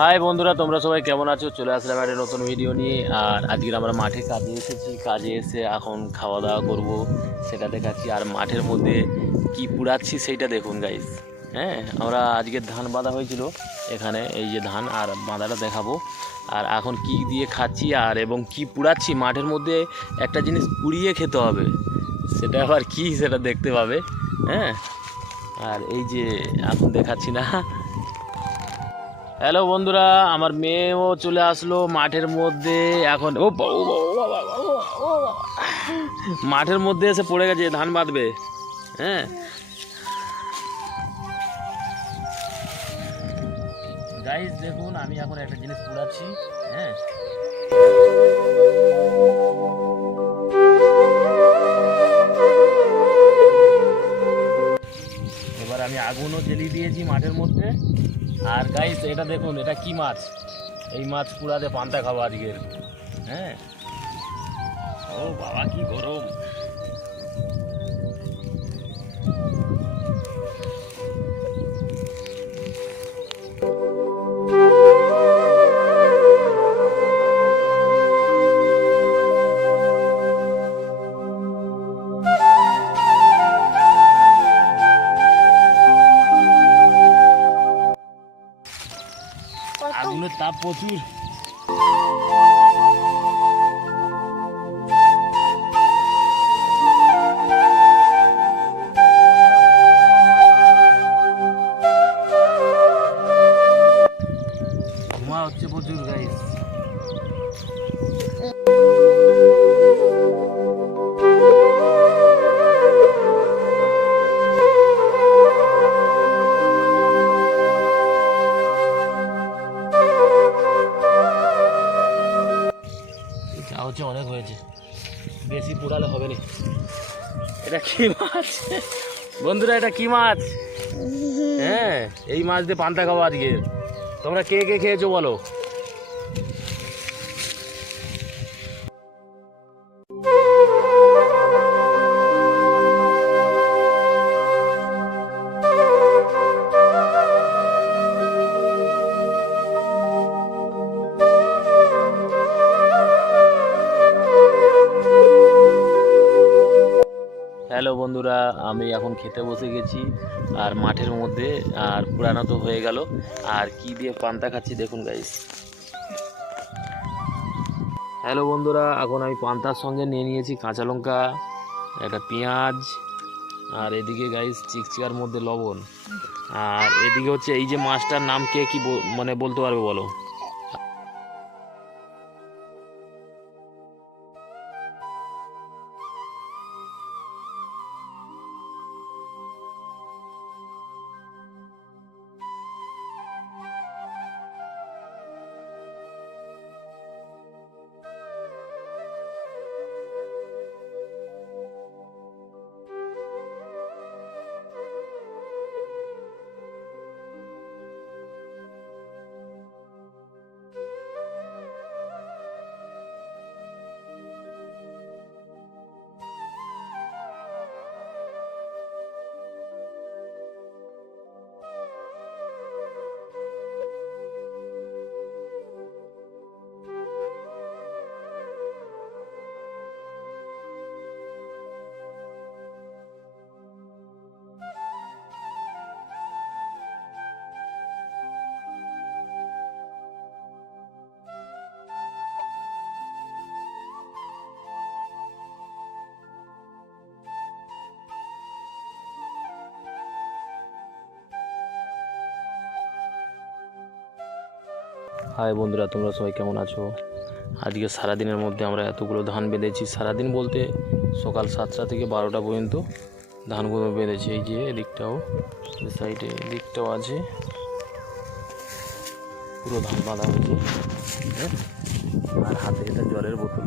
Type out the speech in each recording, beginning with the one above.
High বন্ধুরা, তোমরা সবাই কেমন আছো? চলে আসলাম একটা নতুন ভিডিও নিয়ে। আর আজকে আমরা মাঠে কাজে এসেছি। কাজে এসে এখন খাওয়া দাওয়া করব, সেটা দেখাচ্ছি। আর মাঠের মধ্যে কি পুড়াচ্ছি সেইটা দেখুন গাইস হ্যাঁ আমরা আজকে ধান বাঁধা হয়েছিল এখানে, এই যে ধান, আর বাঁধাটা দেখাবো। আর এখন কি দিয়ে খাচ্ছি, আর এবং কি পুড়াচ্ছি, মাঠের মধ্যে একটা জিনিস পুড়িয়ে খেতে হবে, সেটা আবার কি সেটা দেখতে পাবে। হ্যাঁ আর এই যে এখন দেখাচ্ছি না হ্যালো বন্ধুরা, আমার মেয়েও চলে আসলো মাঠের মধ্যে এখন। ও। মাঠের মধ্যে এসে পড়ে গেছে, ধান বাঁধবে। হ্যাঁ। দেখুন, আমি এখন একটা জিনিস পুড়াচ্ছি হ্যাঁ। মাঠের মধ্যে। আর গাইস এটা দেখুন, এটা কি মাছ? এই মাছ পুরাতে পান্তা খাব আজকের। হ্যাঁ? ও বাবা, কি গরম। তাপ প্রচুর। ধোঁয়া হচ্ছে প্রচুর গাইস পোড়ালে হবে না। এটা কি মাছ? বন্ধুরা, এটা কি মাছ? হ্যাঁ এই মাছ দিয়ে পান্তা খাব আজকে। তোমরা কে কে খেয়েছো বলো? হ্যালো বন্ধুরা, আমি এখন খেতে বসে গেছি আর মাঠের মধ্যে, আর পুরানো তো হয়ে গেল। আর কি দিয়ে পান্তা খাচ্ছি দেখুন গাইস হ্যালো বন্ধুরা, এখন আমি পান্তার সঙ্গে নিয়ে নিয়েছি কাঁচা লঙ্কা, একটা পেঁয়াজ, আর এদিকে গাইস চিকচিকার মধ্যে লবণ। আর এদিকে হচ্ছে এই যে মাছটার নাম কে কি মানে বলতে পারবে বলো? হাই বন্ধুরা, তোমরা সবাই কেমন আছো? আজকে সারাদিনের মধ্যে আমরা এতগুলো ধান বেঁধেছি। সারাদিন বলতে সকাল সাতটা থেকে বারোটা পর্যন্ত ধানগুলো বেঁধেছি। এই যে এদিকটাও সাইডে এদিকটাও আছে। পুরো ধান বাঁধা হয়েছে। হ্যাঁ? আর হাতে এটা জলের বোতল।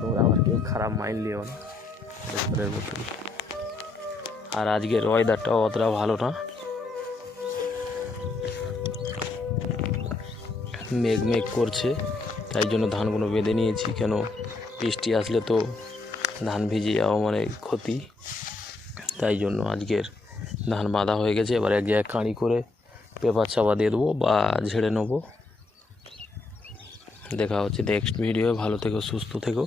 তোমরা আবার কেউ খারাপ মাইন্ড নিও না। জলের বোতল। আর আজকের ওয়েদারটাও অতটা ভালো না। মেঘ মেঘ করছে, তাই জন্য ধানগুলো বেঁধে নিয়েছি। কেন বৃষ্টি আসলে তো ধান ভিজে যাওয়া মানে ক্ষতি। তাই জন্য আজকের ধান বাঁধা হয়ে গেছে। এবার এক জায়গায় কাঁড়ি করে পেপার চাপা দিয়ে দেবো বা ঝেড়ে নেব। দেখা হচ্ছে নেক্সট ভিডিও ভালো থেকো, সুস্থ থেকো।